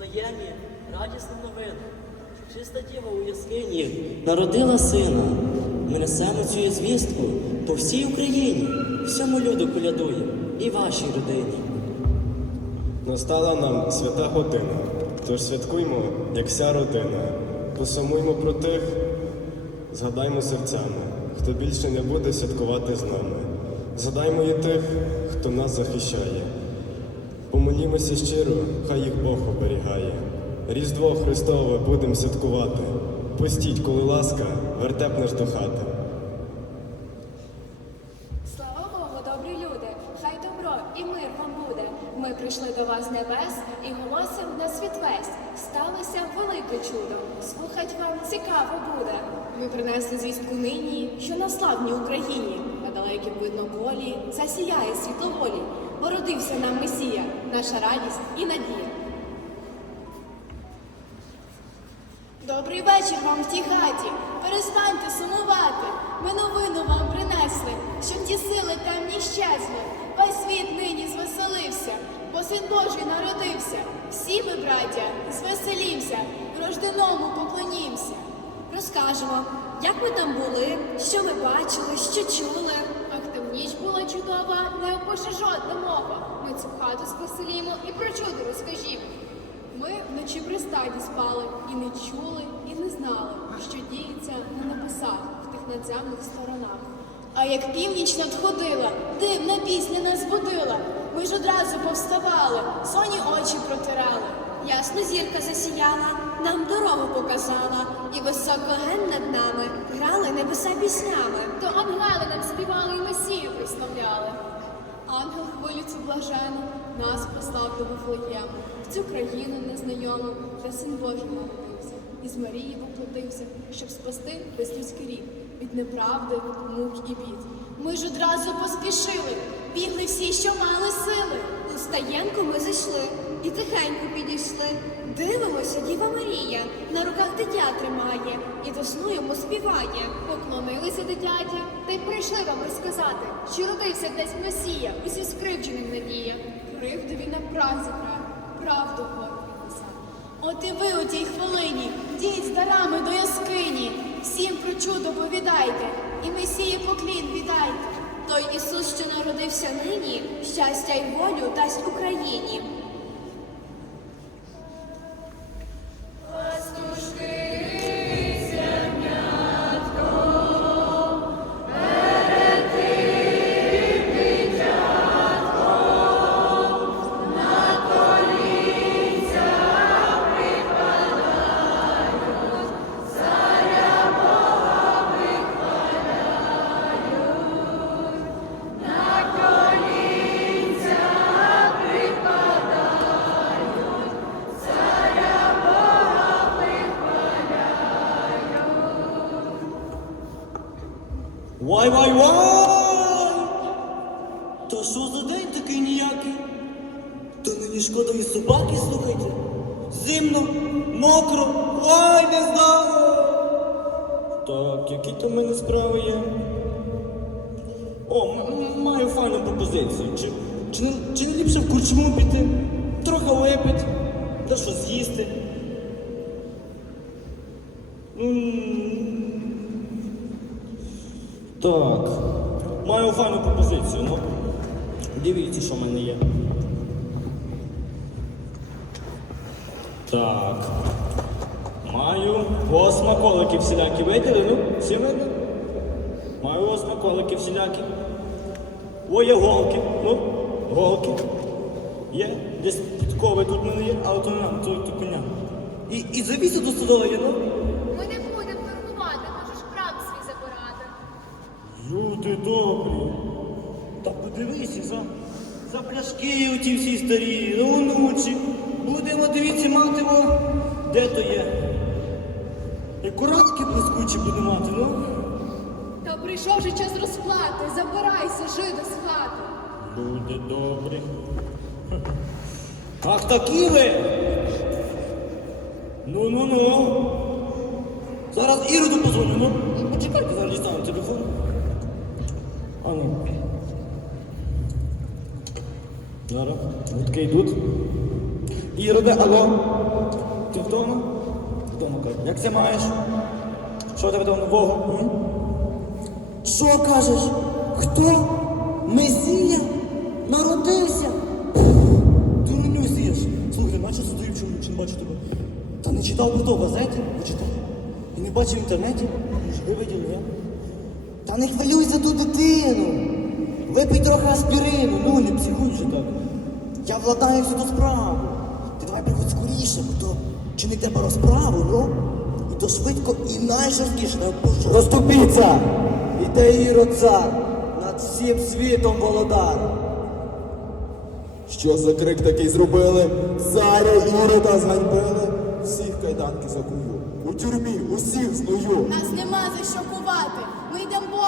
Вифлеємі радісна новина. Чиста діва у яскині народила сина. Ми несемо цю звістку по всій Україні, всьому люду колядує і вашій родині. Настала нам свята година, тож святкуймо, як вся родина. Посумуймо про тих, згадаймо серцями, хто більше не буде святкувати з нами. Згадаймо і тих, хто нас захищає. Помолімося щиро, хай їх Бог оберігає. Різдво Христове будемо святкувати. Пустіть, коли ласка, вертеп наш до хати. Слава Богу, добрі люди, хай добро і мир вам буде. Ми прийшли до вас небес і голосим на світ весь. Сталося велике чудо. Слухать вам цікаво буде. Ми принесли звістку нині, що на славній Україні, на далекім видно полі, засіяє світло волі. Породився нам Месія, наша радість і надія. Добрий вечір вам в тій хаті. Перестаньте сумувати. Ми новину вам принесли, щоб ті сили темні щезли. Весь світ нині звеселився, бо син Божий народився. Всі ми, браття, звеселімся, рожденому поклонімся. Розкажемо, як ми там були, що ми бачили, що чули. Чудова, не опише жодна мова. Ми цю хату звеселімо і про чудо розкажімо. Ми вночі при стаді спали і не чули, і не знали, що діється на небесах в тих надземних сторонах. А як північ надходила, дивна пісня нас будила. Ми ж одразу повставали, соні очі протирали. Ясно зірка засіяла, нам дорогу показала, і високо ген над нами грали небеса піснями. То ангели нам співали і Месію прославляли. Ангел хвилю цю блажену нас послав до Вифлеєму, в цю країну незнайому, де син Божий народився, і з Марії воплотився, щоб спасти весь людський рід від неправди, мук і бід. Ми ж одразу поспішили, бігли всі, що мали сили. У стаєнку ми зайшли і тихенько підійшли. Дивимося, Діва Марія на руках дитя тримає і до йому співає. Поклонилися дитяті, та й прийшли вам розказати, що родився десь Месія, усі скривдженим надія. Кривдові на празі правду написав. От і ви у тій хвилині, діть дарами до яскині, всім про чудо повідайте, і Месії поклін віддайте. Той Ісус, що народився нині, щастя й волю дасть Україні. Вай, вай, вай! То що за день такий ніякий? То мені шкода і собаки, слухайте. Зимно, мокро, ой, не знаю. Так, які то в мене справи є? О, маю файну пропозицію. Чи, чи, не, чи не ліпше в курчму піти? Трохи випити, та що з'їсти. Так, маю файну пропозицію, ну. Дивіться, що в мене є. Так. Маю о смаколики всілякі. Виділи, ну? Всі видно? Маю о смаколики всілякі. О, є голки. Ну, голки. Є. Десь підкови тут мене є, але то то, то коня. І, і завіси до стодола є, ну? Люди добрі. Та подивися за, за пляшки оті всі старі, ну онучі. Будемо дивіться мати о, де то є. І куратки блискучі будемо мати, ну. Та прийшов же час розплати, забирайся, жида з хати. Люди добрі. Ах такі ви. Ну ну ну. Зараз Іроду позвоню, ну. Почекайте, зараз дістану телефон. А ну. Зараз. Гудки йдуть. Іроде, алло. Ти вдома? Вдома кажу. Як це маєш? Що тебе там нового? Що кажеш? Хто? Месія? Народився? Дурню сієш. Слухай, наче задаю, чому чи не бачу тебе. Та не читав про то в газеті? Не читав. І не бачив в інтернеті? Може, ви виділи, я? Та не хвилюй за ту дитину. Випий трохи аспірину, ну не психуй вже так. Я владаю всю ту справу. Ти давай приходь скоріше, бо то чинить тебе розправу, ну. І то швидко і найжорсткіше не відпущу. Розступіться! Іде Ірод цар, над всім світом володар. Що за крик такий зробили? Царя Ірода зганьбили, всіх кайданки закую. У тюрмі усіх зную. Нас нема за що кувати.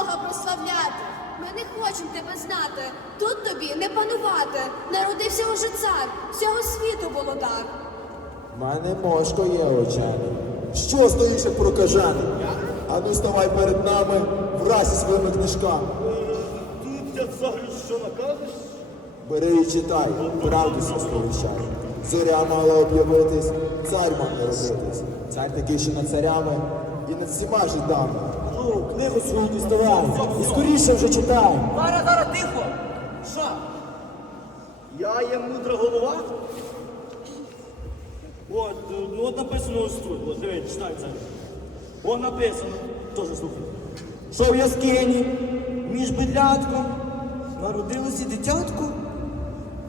Бога прославляти. Ми не хочемо тебе знати. Тут тобі не панувати. Народився уже цар, всього світу володар. В мене мошко є очений. Що стоїш як прокажений? Ану ставай перед нами в разі своїми книжками. Тут я царю, що накажеш? Бери і читай, правду все сповіщай. Зоря мала об'явитись, цар мав народитись. Цар такий, що над царями і над всіма жидами. Ну, книгу свою діставай. І скоріше вже читай. Зараз, зараз, тихо! Що? Я є мудра голова. От, ну от написано ось тут. От, дивись, читай це. От написано. Теж слухай. Що в яскині між бедлятком народилося дитятко,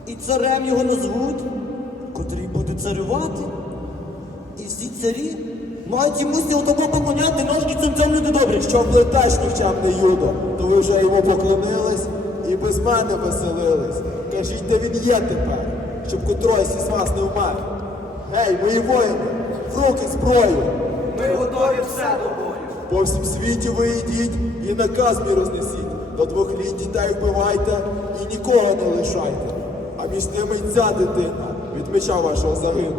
і царем його назвуть, котрий буде царювати. І всі царі мають йому того поклоняти, ножки цим цим люди добрі. Що плетеш нікчемний юдо, то ви вже йому поклонились і без мене веселились. Кажіть, де він є тепер, щоб котройсь із вас не вмер. Гей, мої воїни, в руки зброю! Ми готові все до бою. По всім світі ви йдіть і наказ мій рознесіть. До двох літ дітей вбивайте і нікого не лишайте. А між ними й ця дитина від меча вашого загине.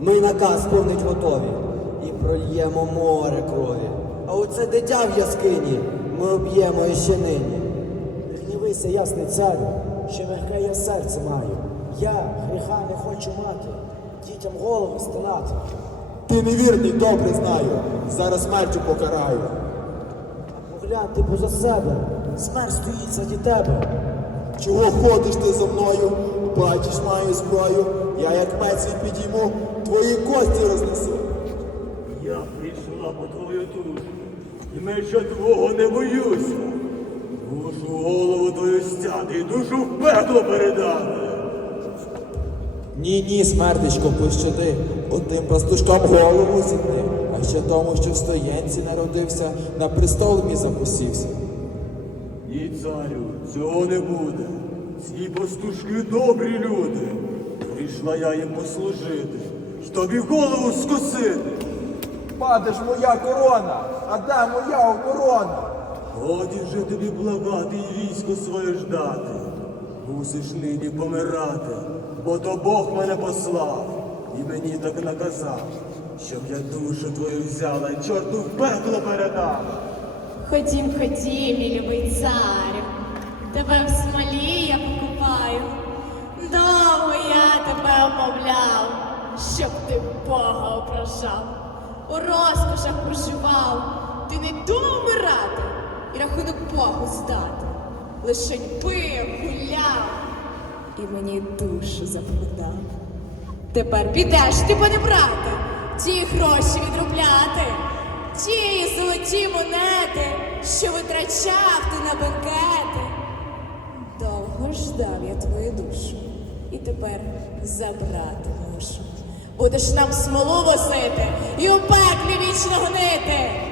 Ми наказ повнить готові. І прольємо море крові. А оце дитя в яскині ми об'ємо іще нині. Не гнівися, ясний царю, що мягке я серце маю. Я гріха не хочу мати, дітям голови стинати. Ти невірний, добре знаю. Зараз смертю покараю. Поглянь ти поза себе, смерть стоїть заді тебе. Чого ходиш ти за мною? Бачиш, маю зброю. Я як мець підійму, твої кості рознесу. Меча твого не боюся. Душу голову твою стяти і душу в пекло передати. Ні, ні, смертечко, пощади, отим пастушкам голову зітни, а ще тому, що в стоянці народився, на престол мій запусівся. Ні, царю, цього не буде. Ці пастушки добрі люди. Прийшла я їм послужити, й тобі голову скосити. Паде ж моя корона, а де моя оборона? Годі вже тобі благати і військо своє ждати. Мусиш нині помирати, бо то Бог мене послав і мені так наказав, щоб я душу твою взяла і чорту в пекло передав. Ходім, ходім, мій любий царю, тебе в смолі я покупаю. Довго я тебе умовляв, щоб ти Бога ображав, у розкошах проживав, ти не думав вмирати і рахунок Богу здати. Лишень пив, гуляв і мені душу запродав. Тепер підеш ти пане брате, ті гроші відробляти, ті золоті монети, що витрачав ти на бенкети. Довго ждав я твою душу, і тепер забрати мушу. Будеш нам смолу возити і у пеклі вічно гнити.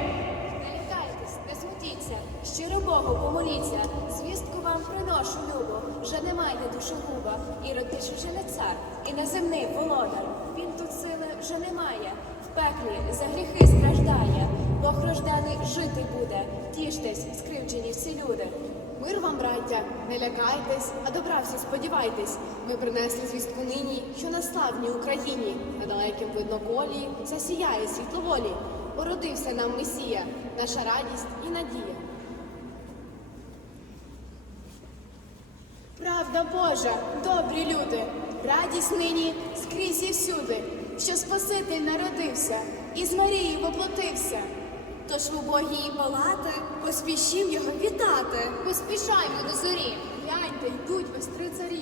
Богу помоліться. Звістку вам приношу любо, вже немає душогуба. Ірод більш вже не цар, і неземний володар. Він тут сили вже немає. В пеклі за гріхи страждає. Бог рожданий жити буде. Тіштесь, скривджені всі люди. Мир вам, браття, не лякайтесь, а добра всі сподівайтесь. Ми принесли звістку нині, що на славній Україні, на далекім видноколі, засіяє світло волі. Породився нам Месія, наша радість і надія. Правда Божа, добрі люди, радість нині скрізь і всюди, що Спаситель народився і з Марії воплотився. Тож в убогії палати поспішім його вітати. Поспішаймо до зорі. Гляньте, йдуть вестри царі.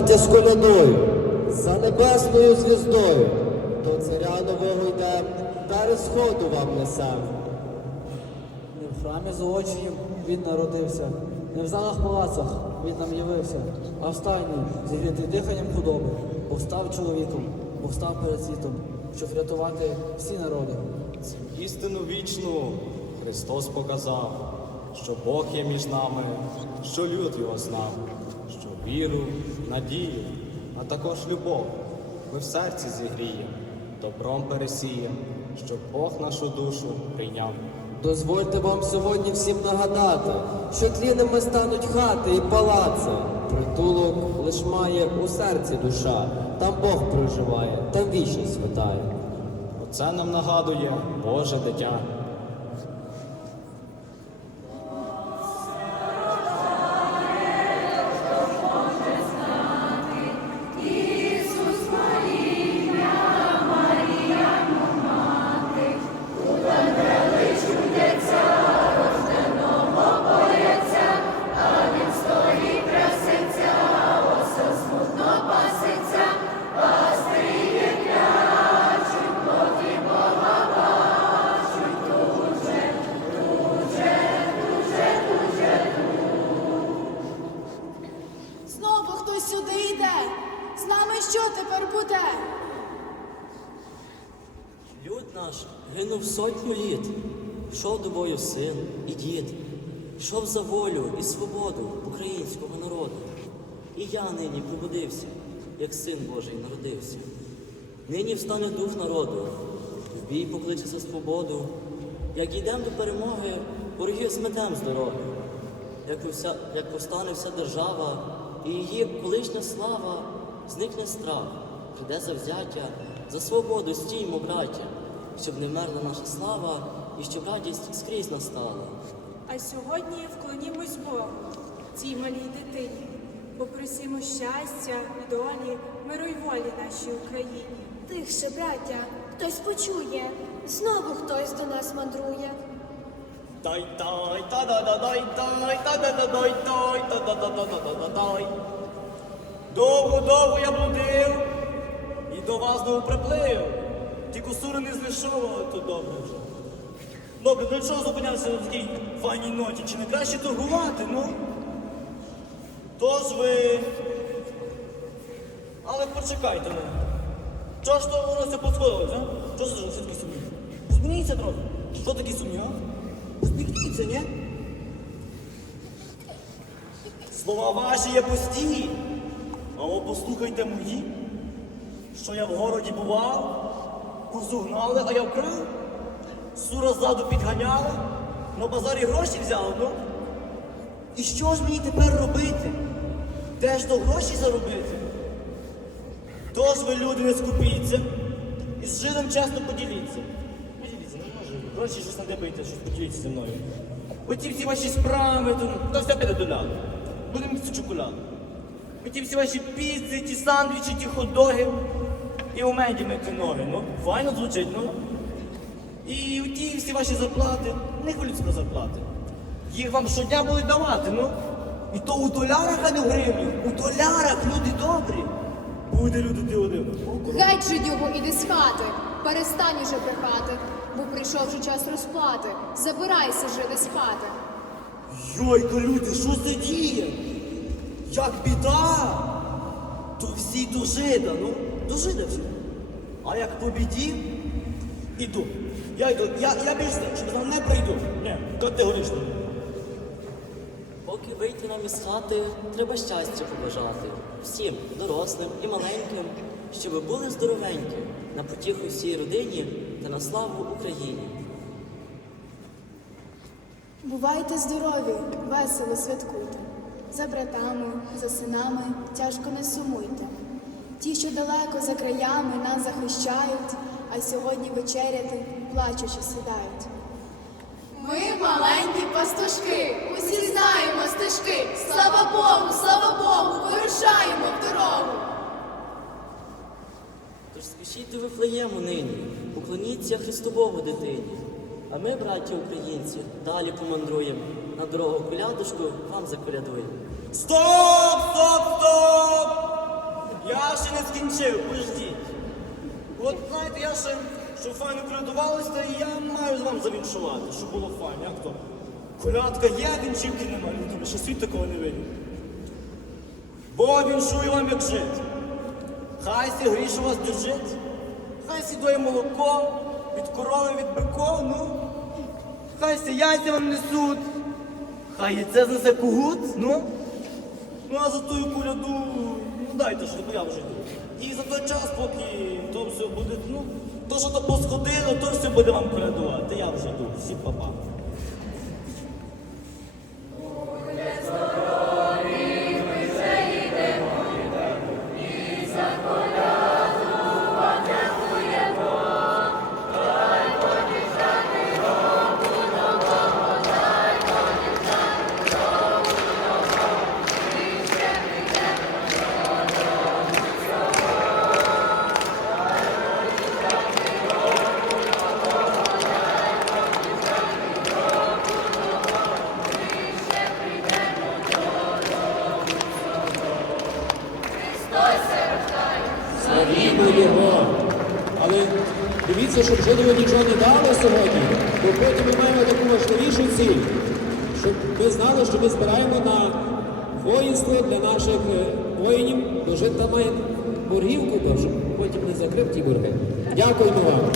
Браття з колядою, за небесною звіздою, до царя нового йдем, дари сходу вам несем. Не в храмі золоченім він народився, не в залах палацах він нам явився, а в стайні, зігрітий диханням худоби, повстав чоловіком, повстав перед світом, щоб врятувати всі народи. Істину вічну Христос показав, що Бог є між нами, що люд його знав, що віру, надію, а також любов ми в серці зігріємо, добром пересієм, щоб Бог нашу душу прийняв. Дозвольте вам сьогодні всім нагадати, що тлінами стануть хати і палаци. Притулок лиш має у серці душа, там Бог проживає, там вічність витає. Оце нам нагадує Боже дитя. Йшов до бою син і дід, йшов за волю і свободу українського народу. І я нині пробудився, як син Божий народився. Нині встане дух народу, в бій покличе за свободу. Як йдемо до перемоги, ворогів зметем з дороги. Як, вся, як повстане вся держава, і її колишня слава, зникне страх, прийде завзяття, за свободу стіймо, браття, щоб не мерла наша слава і щоб радість скрізь настала. А сьогодні вклонімось Богу, цій малій дитині, попросимо щастя, долі, миру й волі нашій Україні. Тихше, браття, хтось почує. Знову хтось до нас мандрує. Дай дай та да да дай дай та да да дай дай та да да да да да да дай. Довго довго я блудив і до вас знову приплив. Ті косури не знайшов, то добре вже. Добре, до чого зупинявся на такій файній ноті? Чи не краще торгувати, ну? Тож ви. Але почекайте мене. Чого ж то воно все посходилось, а? Чого ж все такі сумні? Змініться трохи. Що такі сумні, а? Усміхніться, ні? Слова ваші є пусті. А ви послухайте мої, що я в городі бував, козу гнали, а я вкрав. Сура ззаду підганяла, на базарі гроші взяла, ну. І що ж мені тепер робити? Де ж то гроші заробити? Тож ви, люди, не скупіться і з жидом чесно поділіться. Поділіться, не можу. Гроші щось надибайте, щось поділіться зі мною. Оті всі ваші справи, то, то все піде до ляду. Будемо їсти чоколад. Оті всі ваші піци, ті сандвічі, ті хот-доги. І у меді мити ноги. Ну, файно звучить, ну. І ті всі ваші зарплати, не хвилюйтесь про зарплати. Їх вам щодня будуть давати, ну. І то у долярах, а не в гривнях. У долярах люди добрі. Буде люди ти один. Геть жидюгу, іди з хати, перестань уже брехати, бо прийшов вже час розплати. Забирайся, жиди з хати. Йойко, люди, що це діє? Як біда, то всі до жида, ну, до жида всі. А як побідів, іду, Я йду, я, я більше щоб знав, не прийду. Ні, категорично. Поки вийти нам із хати, треба щастя побажати. Всім, дорослим і маленьким, щоб були здоровенькі, на потіху всій родині та на славу Україні. Бувайте здорові, весело святкуйте. За братами, за синами тяжко не сумуйте. Ті, що далеко за краями нас захищають, а сьогодні вечеряти плачучи сідають. Ми маленькі пастушки, усі знаємо стежки. Слава Богу, слава Богу, вирушаємо в дорогу. Тож спішіть до Вифлеєму нині, поклоніться Христу Богу дитині. А ми, браті українці, далі помандруємо. На дорогу колядушку вам заколядуємо. Стоп, стоп, стоп! Я ще не скінчив, пождіть. От знаєте, я ще, щоб файно колядувалося, то я маю вам завіншувати, щоб було файно. Як то? Колядка є, вінчівки немає. Люди, ще світ такого не видів. Бо віншую вам як жити. Хай сі гріш у вас держить, хай сідоє молоко, від корови, від биков, ну. Хай сі яйця вам несуть, хай яйце знесе кугут, ну. Ну а за тою куляду, ну дайте бо я вже йду. І за той час, поки то все буде, ну, то, що то посходило, то все буде вам колядувати. Я вже тут, всі папа. Сьогодні, бо потім ми маємо таку важливішу ціль, щоб ми знали, що ми збираємо на воїнство для наших е, воїнів, бо там має боргівку, то щоб потім не закрив ті борги. Дякуємо вам.